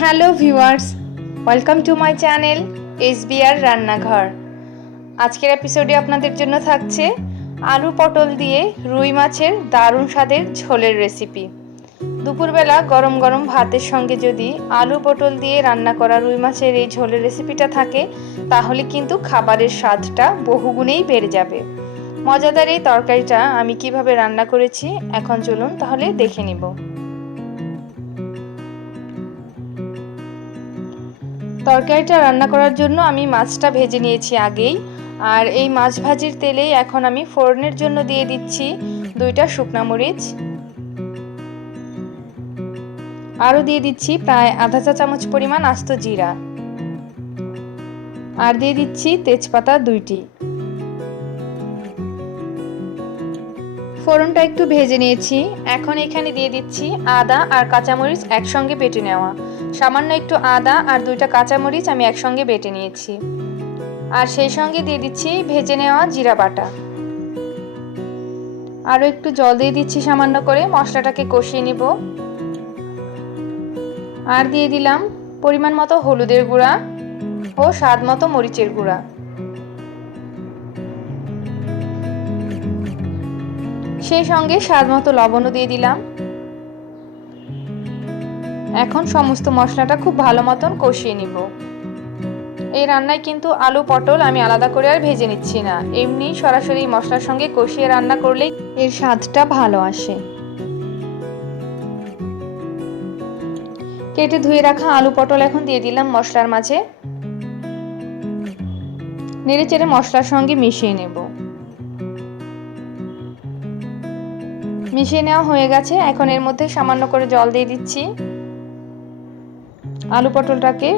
Hello viewers, welcome to my channel SBR রান্নাঘর। আজকের এপিসোডে আপনাদের জন্য থাকছে আলু পটল দিয়ে রুই মাছের দারুণ স্বাদের ঝোলের রেসিপি। দুপুরবেলা গরম গরম ভাতের সঙ্গে যদি আলু পটল দিয়ে রান্না করা রুই মাছের এই ঝোলের রেসিপিটা থাকে, তাহলে কিন্তু খাবারের স্বাদটা বহুগুণেই বেড়ে যাবে। মজাদার এই তরকারিটা আমি কিভাবে রান্না করেছি এখন চলুন তাহলে দেখে নিব। তরকারিটা রান্না করার জন্য আমি মাছটা ভেজে নিয়েছি আগেই, আর এই মাছ ভাজির তেলেই এখন আমি ফোড়নের জন্য দিয়ে দিচ্ছি 2টা শুকনা মরিচ, আরও দিয়ে দিচ্ছি প্রায় আধা চা চামচ পরিমাণ আস্ত জিরা, আর দিয়ে দিচ্ছি তেজপাতা 2টি। ফোড়নটা একটু ভেজে নিয়েছি, এখন এখানে দিয়ে দিচ্ছি আদা আর কাঁচামরিচ একসঙ্গে বেটে নেওয়া। সামান্য একটু আদা আর 2টা কাঁচামরিচ আমি একসঙ্গে বেটে নিয়েছি, আর সেই সঙ্গে দিয়ে দিচ্ছি ভেজে নেওয়া জিরা বাটা। আরও একটু জল দিয়ে দিচ্ছি সামান্য করে, মশলাটাকে কষিয়ে নিব। আর দিয়ে দিলাম পরিমাণ মতো হলুদের গুঁড়া ও স্বাদ মতো মরিচের গুঁড়া। সেই সঙ্গে স্বাদ মতো লবণও দিয়ে দিলাম। এখন সমস্ত মশলাটা খুব ভালো মতন কষিয়ে নিব। এই রান্নায় কিন্তু আলু পটল আমি আলাদা করে আর ভেজে নিচ্ছি না, এমনি সরাসরি মশলার সঙ্গে কষিয়ে রান্না করলেই এর স্বাদটা ভালো আসে। কেটে ধুয়ে রাখা আলু পটল এখন দিয়ে দিলাম মশলার মাঝে, নেড়েচেড়ে মশলার সঙ্গে মিশিয়ে নেব। মিশিয়ে নেওয়া হয়ে গেছে, এখন এর মধ্যে সামান্য করে জল দিয়ে দিচ্ছি। আলু পটলটাকে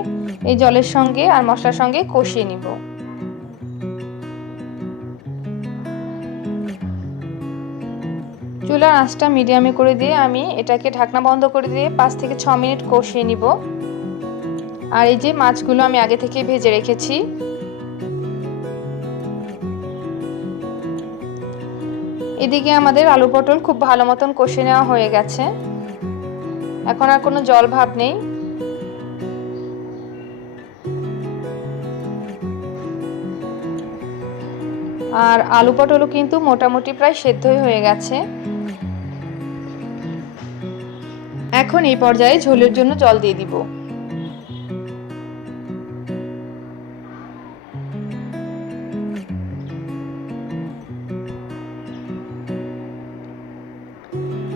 এই জলের সঙ্গে আর মশলার সঙ্গে কষিয়ে নিব। চুলার আঁচটা মিডিয়ামে করে দিয়ে আমি এটাকে ঢাকনা বন্ধ করে দিয়ে 5 থেকে 6 মিনিট কষিয়ে নিব। আর এই যে মাছগুলো আমি আগে থেকে ভেজে রেখেছি, এদিকে আমাদের আলু পটল খুব ভালো মতন কষে নেওয়া হয়ে গেছে, এখন আর কোনো জল ভাব নেই। আর আলু পটলও কিন্তু মোটামুটি প্রায় সেদ্ধই হয়ে গেছে। এখন এই পর্যায়ে ঝোলের জন্য জল দিয়ে দিব।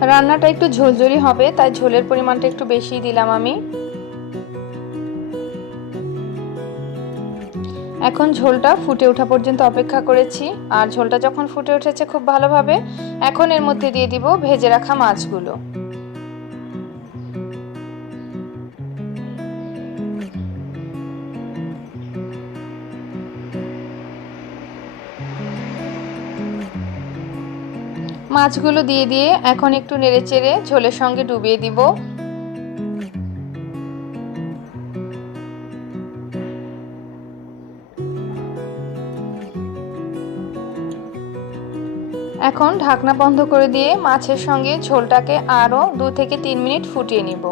রান্নাটা একটু ঝোলঝোলি হবে, তাই ঝোলের পরিমাণটা একটু বেশি দিলাম আমি। এখন ঝোলটা ফুটে ওঠা পর্যন্ত অপেক্ষা করেছি, আর ঝোলটা যখন ফুটে উঠেছে খুব ভালোভাবে, এখন এর মধ্যে দিয়ে দিব ভেজে রাখা মাছগুলো। মাছগুলো দিয়ে দিয়ে এখন একটু নেড়েচেড়ে ঝোলের সঙ্গে ডুবিয়ে দিব। এখন ঢাকনা বন্ধ করে দিয়ে মাছের সঙ্গে ঝোলটাকে আরও 2 থেকে 3 মিনিট ফুটিয়ে নিব।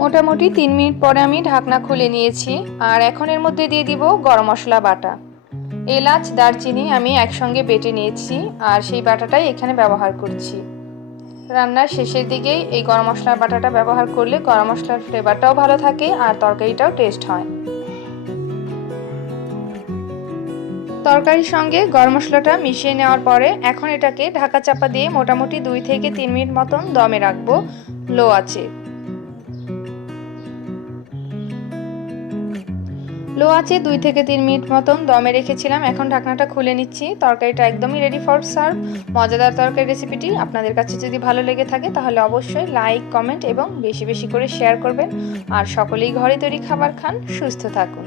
মোটামুটি 3 মিনিট পরে আমি ঢাকনা খুলে নিয়েছি, আর এখন এর মধ্যে দিয়ে দিব গরম মশলা বাটা। এলাচ দারচিনি আমি একসঙ্গে বেটে নিয়েছি, আর সেই বাটাটাই এখানে ব্যবহার করছি। রান্নার শেষের দিকেই এই গরম মশলার বাটাটা ব্যবহার করলে গরম মশলার ফ্লেভারটাও ভালো থাকে আর তরকারিটাও টেস্ট হয়। তরকারির সঙ্গে গরম মশলাটা মিশিয়ে নেওয়ার পরে এখন এটাকে ঢাকা চাপা দিয়ে মোটামুটি 2 থেকে 3 মিনিট মতন দমে রাখবো লো আঁচে। লো আঁচে 2 থেকে 3 মিনিট মতন দমে রেখেছিলাম, এখন ঢাকনাটা খুলে নিচ্ছি। তরকারিটা একদমই রেডি ফর সার্ভ। মজাদার তরকারি রেসিপিটি আপনাদের কাছে যদি ভালো লেগে থাকে তাহলে অবশ্যই লাইক, কমেন্ট এবং বেশি বেশি করে শেয়ার করবেন। আর সকলেই ঘরে তৈরি খাবার খান, সুস্থ থাকুন।